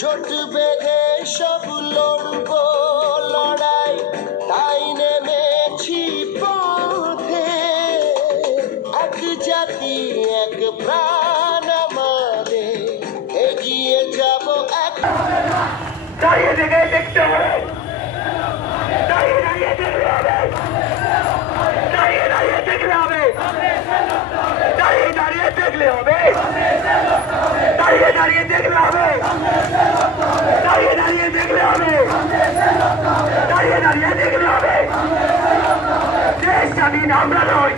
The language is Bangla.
জোট বেঁধে সব লড়বো লড়াই, তাই নেমেছি পথে। এক জাতি এক প্রাণ আমাদের, এগিয়ে যাব এক। দাঁড়িয়ে থেকে দেখতে হবে, দাঁড়িয়ে দাঁড়িয়ে দেখতে হবে, দাঁড়িয়ে দাঁড়িয়ে দেখলে হবে, দাঁড়িয়ে দাঁড়িয়ে দেখলে হবে, দাঁড়িয়ে দাঁড়িয়ে দেখলে হবে, দাঁড়িয়ে দাঁড়িয়ে দেখলে হবে, দাঁড়িয়ে দাঁড়িয়ে দেখলে হবে। দেশ স্বাধীন আমরা নই।